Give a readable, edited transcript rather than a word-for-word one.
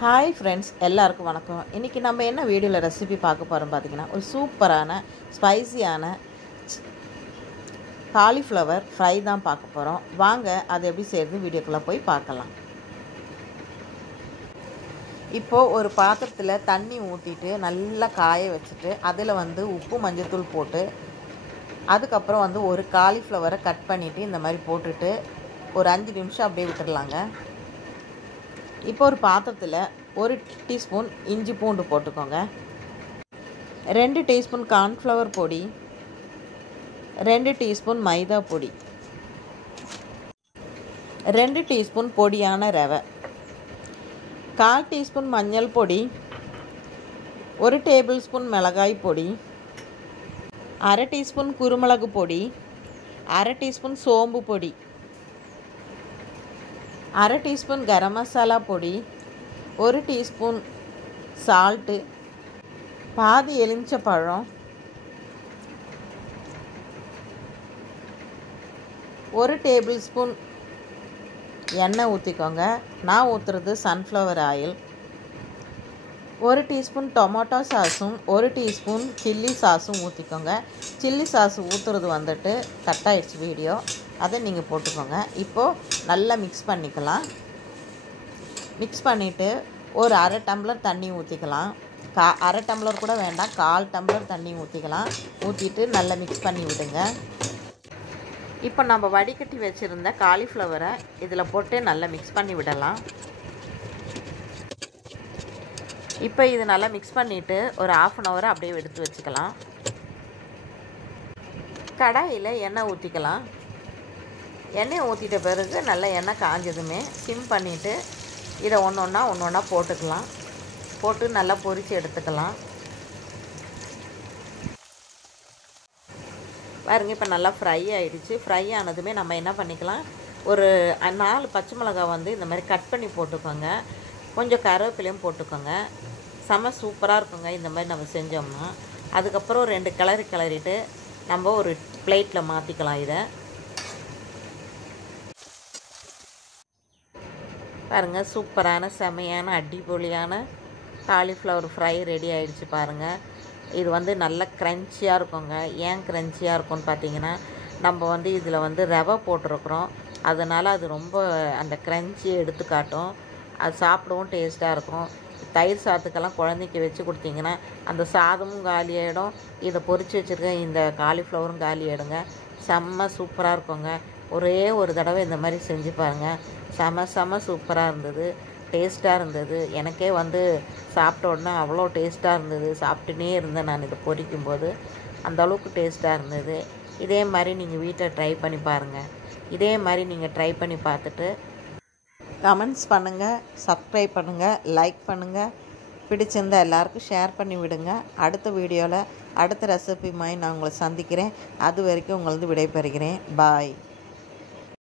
Hi friends, எல்லாருக்கும் வணக்கம். இன்றைக்கி நம்ம என்ன வீடியோவில் ரெசிபி பார்க்க போகிறோம் பார்த்திங்கன்னா, ஒரு சூப்பரான ஸ்பைசியான காலிஃப்ளவர் ஃப்ரை தான் பார்க்க போகிறோம். வாங்க அது எப்படி செய்கிறது வீடியோக்குள்ளே போய் பார்க்கலாம். இப்போது ஒரு பாத்திரத்தில் தண்ணி ஊற்றிட்டு நல்லா காய வச்சுட்டு அதில் உப்பு மஞ்சத்தூள் போட்டு அதுக்கப்புறம் ஒரு காலிஃப்ளவரை கட் பண்ணிவிட்டு இந்த மாதிரி போட்டுட்டு ஒரு 5 நிமிஷம் அப்படியே விட்டுடலாங்க. இப்போ ஒரு பாத்திரத்தில் 1 டீஸ்பூன் இஞ்சி பூண்டு போட்டுக்கோங்க, 2 டீஸ்பூன் கார்ன்ஃப்ளவர் பொடி, 2 டீஸ்பூன் மைதா பொடி, 2 டீஸ்பூன் பொடியான ரவை, 1/4 டீஸ்பூன் மஞ்சள் பொடி, 1 டேபிள் ஸ்பூன் மிளகாய் பொடி, 1/2 டீஸ்பூன் குருமிளகு பொடி, 1/2 டீஸ்பூன் சோம்பு பொடி, 1/2 டீஸ்பூன் கரம் மசாலா பொடி, 1 டீஸ்பூன் சால்ட்டு, பாதி எலுமிச்சப்பழம், 1 டேபிள் ஸ்பூன் எண்ணெய் ஊற்றிக்கோங்க. நான் ஊற்றுறது சன்ஃப்ளவர் ஆயில், 1 டீஸ்பூன் டொமேட்டோ சாஸும் 1 டீஸ்பூன் சில்லி சாஸும் ஊற்றிக்கோங்க. சில்லி சாஸ் ஊற்றுறது கட் ஆகிடுச்சு வீடியோ, அதை நீங்கள் போட்டுக்கோங்க. இப்போது நல்லா மிக்ஸ் பண்ணிக்கலாம். மிக்ஸ் பண்ணிவிட்டு ஒரு 1/2 டம்ளர் தண்ணி ஊற்றிக்கலாம். 1/2 டம்ளர் கூட வேண்டாம், 1/4 டம்ளர் தண்ணி ஊற்றிக்கலாம். ஊற்றிட்டு நல்லா மிக்ஸ் பண்ணி விடுங்க. இப்போ நம்ம வடிகட்டி வச்சுருந்த காலிஃப்ளவரை இதில் போட்டு நல்லா மிக்ஸ் பண்ணி விடலாம். இப்போ இது நல்லா மிக்ஸ் பண்ணிவிட்டு ஒரு 1/2 hour அப்படியே எடுத்து வச்சுக்கலாம். கடாயில் எண்ணெய் ஊற்றிக்கலாம். எண்ணெயை ஊற்றிட்ட பிறகு நல்லா எண்ணெய் காஞ்சதுமே சிம் பண்ணிவிட்டு இதை ஒன்று ஒன்றா போட்டுக்கலாம். போட்டு நல்லா பொரித்து எடுத்துக்கலாம். பாருங்க, இப்போ நல்லா ஃப்ரை ஆகிடுச்சு. ஃப்ரை ஆனதுமே நம்ம என்ன பண்ணிக்கலாம், ஒரு 4 பச்சை மிளகாய் இந்த மாதிரி கட் பண்ணி போட்டுக்கோங்க. கொஞ்சம் கருவேப்பிலையும் போட்டுக்கோங்க. செம சூப்பராக இருக்குங்க இந்த மாதிரி நம்ம செஞ்சோம்னா. அதுக்கப்புறம் 2 கிளறிட்டு நம்ம ஒரு பிளேட்டில் மாற்றிக்கலாம். இதை பாருங்கள், சூப்பரான செமையான அடிப்பொலியான காலிஃப்ளவர் ஃப்ரை ரெடி ஆகிடுச்சு பாருங்கள். இது நல்ல க்ரன்ச்சியாக இருக்குங்க. ஏன் க்ரன்ச்சியாக இருக்கும்னு பார்த்தீங்கன்னா, நம்ம இதில் ரவை போட்டிருக்கிறோம். அதனால் அது ரொம்ப அந்த க்ரன்ச்சியை எடுத்து காட்டும். அது சாப்பிடவும் டேஸ்ட்டாக இருக்கும். தயிர் சாதத்துக்கெல்லாம் குழந்தைக்கு வச்சு கொடுத்தீங்கன்னா அந்த சாதமும் காலி ஆகிடும், இதை பொரித்து வச்சுருக்க இந்த காலிஃப்ளவரும் காலி ஆகிடுங்க. செம்ம சூப்பராக இருக்குங்க. ஒரே ஒரு தடவை இந்த மாதிரி செஞ்சு பாருங்கள். செம சூப்பராக இருந்தது, டேஸ்ட்டாக இருந்தது. எனக்கே சாப்பிட்ட உடனே அவ்வளோ டேஸ்ட்டாக இருந்தது. சாப்பிட்டுனே இருந்தேன் நான் இதை பொரிக்கும்போது, அந்தளவுக்கு டேஸ்ட்டாக இருந்தது. இதே மாதிரி நீங்கள் வீட்டில் ட்ரை பண்ணி பாருங்கள். இதே மாதிரி நீங்கள் ட்ரை பண்ணி பார்த்துட்டு கமெண்ட்ஸ் பண்ணுங்கள், சப்ஸ்கிரைப் பண்ணுங்கள், லைக் பண்ணுங்கள். பிடிச்சிருந்தால் எல்லாருக்கும் ஷேர் பண்ணி விடுங்க. அடுத்த வீடியோவில் அடுத்த ரெசிபி மாதிரி நான் உங்களை சந்திக்கிறேன். அது வரைக்கும் உங்களது விடைபெறுகிறேன். பாய்.